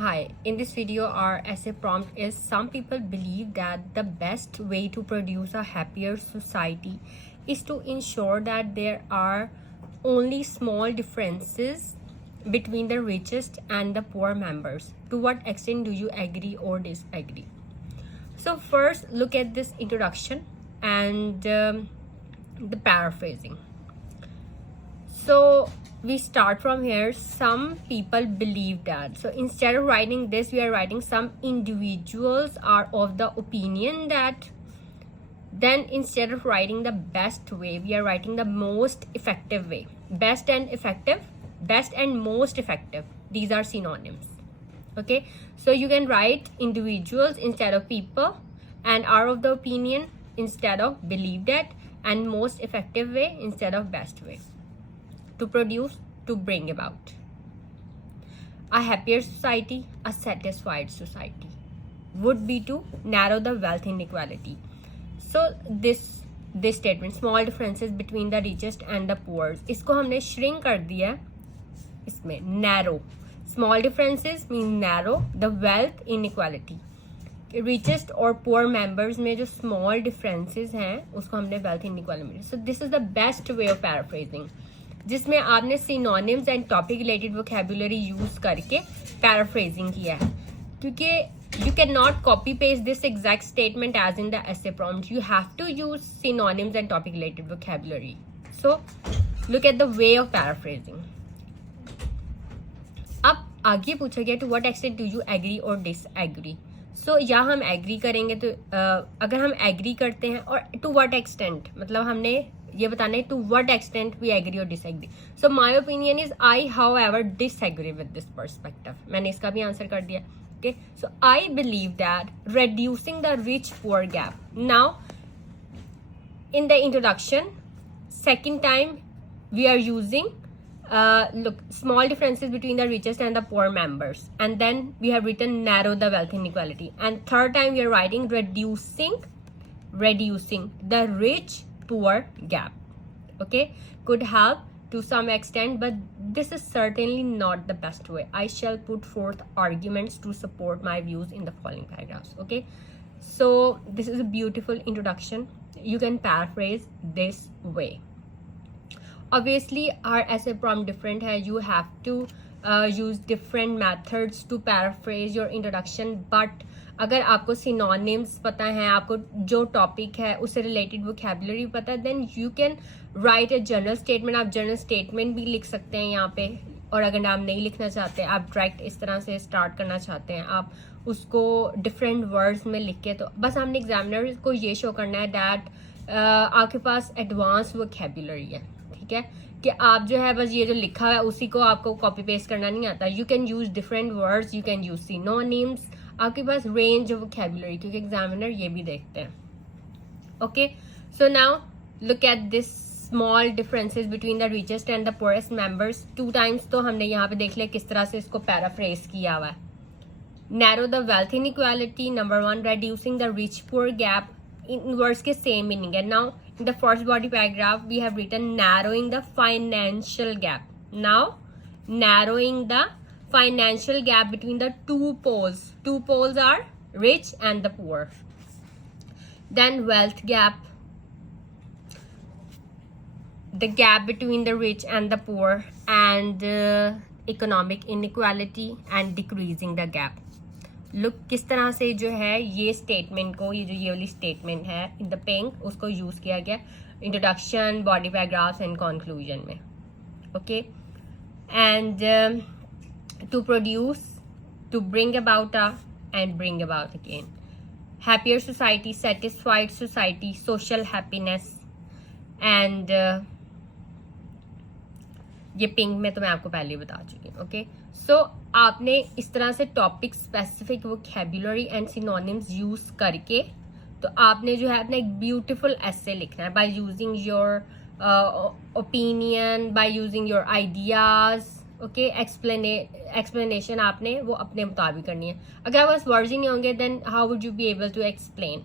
Hi, in this video our essay prompt is: some people believe that the best way to produce a happier society is to ensure that there are only small differences between the richest and the poor members. To what extent do you agree or disagree? So first look at this introduction and the paraphrasing. So we start from here. Some people believe that. So instead of writing this, we are writing some individuals are of the opinion that. Then instead of writing the best way, we are writing the most effective way. Best and effective, best and most effective. These are synonyms. Okay, so you can write individuals instead of people, and are of the opinion instead of believe that, and most effective way instead of best way. To produce, to bring about a happier society, a satisfied society would be to narrow the wealth inequality. So this statement, small differences between the richest and the poor, इसको हमने shrink कर दिया है इसमें narrow. Small differences mean narrow the wealth inequality. richest और poor members में जो small differences हैं उसको हमने wealth inequality. So this is the best way of paraphrasing, जिसमें आपने synonyms and topic related vocabulary use करके paraphrasing किया है, क्योंकि you cannot copy paste this exact statement as in the essay prompt. You have to use synonyms and topic related vocabulary. So look at the way of paraphrasing. अब आगे पूछा गया to what extent do you agree or disagree. So यहाँ हम agree करेंगे तो अगर हम agree करते हैं, और to what extent मतलब हमने ये बताना है to what extent we agree or disagree. So my opinion is I however disagree with this perspective. मैंने इसका भी आंसर कर दिया. Okay, so I believe that reducing the rich poor gap. Now in the introduction, second time we are using look, small differences between the richest and the poor members, and then we have written narrow the wealth inequality, and third time we are writing reducing the rich poor gap. Okay, could help to some extent, but this is certainly not the best way. I shall put forth arguments to support my views in the following paragraphs. Okay, so this is a beautiful introduction. You can paraphrase this way. Obviously our essay prompt different है. You have to use different methods to paraphrase your introduction, but अगर आपको synonyms पता है, आपको जो topic है उससे related vocabulary पता है, then you can write a general statement. आप general statement भी लिख सकते हैं यहाँ पे, और अगर आप नहीं लिखना चाहते, आप direct इस तरह से start करना चाहते हैं, आप उसको different words में लिख के, तो बस हमने examiner को ये show करना है that आपके पास advanced vocabulary है. ठीक है, कि आप जो है बस ये जो लिखा है उसी को आपको कॉपी पेस्ट करना नहीं आता. You can use different words, you can use synonyms, आपके पास रेंज ऑफ वोकैबुलरी, क्योंकि एग्जामिनर ये भी देखते हैं. Okay, so now look at this small differences between the richest and the poorest members. 2 times तो हमने यहाँ पे देख लिया किस तरह से इसको पैराफ्रेज किया हुआ है. Narrow the wealth inequality, number 1 reducing the rich poor gap. in words के same meaning है. Now in the first body paragraph we have written narrowing the financial gap. Now narrowing the financial gap between the two poles. Two poles are rich and the poor. Then wealth gap, the gap between the rich and the poor, and economic inequality, and decreasing the gap. Look किस तरह से जो है ये statement को, ये वाली statement है इन द पिंक, उसको यूज किया गया introduction, body paragraphs and conclusion में. Okay, and to produce, to bring about and bring about again happier society, satisfied society, social happiness, and ये पिंक में तो मैं आपको पहले ही बता चुकी हूँ. ओके, सो आपने इस तरह से topic specific vocabulary and synonyms use करके तो आपने जो है अपना एक ब्यूटीफुल एसे लिखना है by using your opinion, by using your ideas. Okay, explanation आपने वो अपने मुताबिक करनी है. अगर आपके पास वर्ड्स ही नहीं होंगे then how would you be able to explain.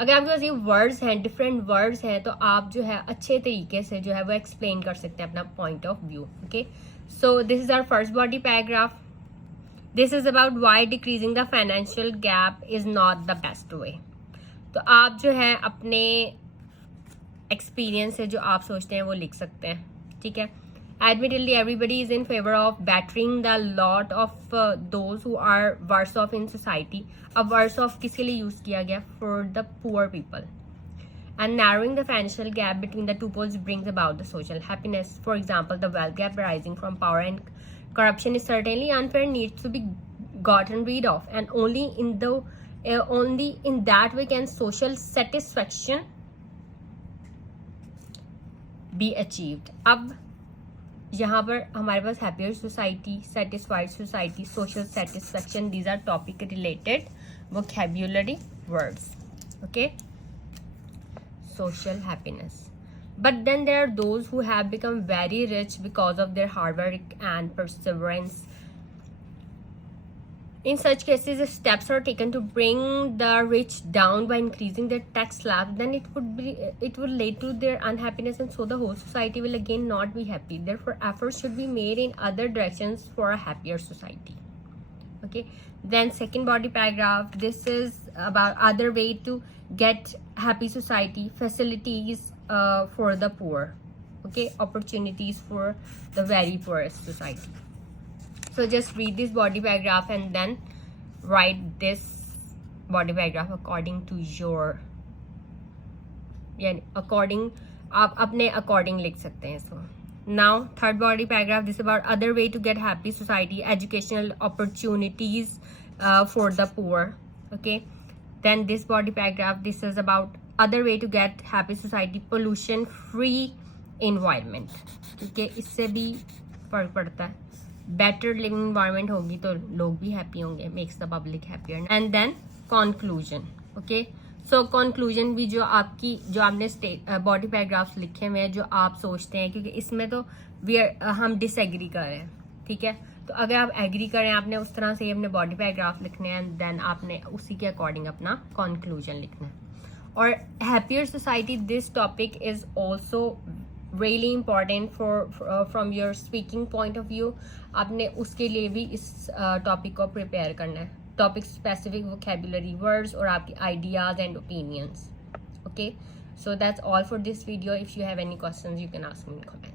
अगर आपके पास ये वर्ड्स हैं, डिफरेंट वर्ड्स हैं, तो आप जो है अच्छे तरीके से जो है वो एक्सप्लेन कर सकते हैं अपना point of view. Okay, so this is our first body paragraph. This is about why decreasing the financial gap is not the best way. तो आप जो है अपने एक्सपीरियंस से जो आप सोचते हैं वो लिख सकते हैं, ठीक है। Admittedly, everybody is in favor of bettering the lot of those who are worse off in society. अब worse off किसके लिए यूज किया गया? For the poor people. And narrowing the financial gap between the two poles brings about the social happiness. For example, the wealth gap arising from power and corruption is certainly unfair, needs to be gotten rid of, and only in that way can social satisfaction be achieved. अब यहाँ पर हमारे पास happier society, satisfied society, social satisfaction, these are topic related vocabulary words, okay. social happiness, but then there are those who have become very rich because of their hard work and perseverance. In such cases, if steps are taken to bring the rich down by increasing their tax slab, then it would lead to their unhappiness, and so the whole society will again not be happy. Therefore, efforts should be made in other directions for a happier society. Okay, then second body paragraph, this is about other way to get happy society, facilities for the poor, okay, opportunities for the very poorest society. So just read this body paragraph and then write this body paragraph according to your, यानी according, आप अपने according लिख सकते हैं इसको. Now third body paragraph, this is about other way to get happy society, educational opportunities for the poor, okay. Then this body paragraph, this is about other way to get happy society, pollution free environment, ठीक है, इससे भी फर्क पड़ता है. Better living environment होगी तो लोग भी हैप्पी होंगे, makes the public happier. And then conclusion, okay. So conclusion भी जो आपने बॉडी पैराग्राफ्स लिखे हुए हैं जो आप सोचते हैं, क्योंकि इसमें तो हम डिसएग्री कर रहे हैं, ठीक है. तो अगर आप एग्री करें, आपने उस तरह से ही अपने बॉडी पैराग्राफ लिखने हैं, देन आपने उसी के अकॉर्डिंग अपना कंक्लूजन लिखना है. और happier society, this topic is also really important from your speaking point of view. आपने उसके लिए भी इस टॉपिक को प्रिपेयर करना है, टॉपिक स्पेसिफिक वोकैबुलरी वर्ड्स और आपकी ideas and opinions, okay. So that's all for this video. If you have any questions you can ask me in comment.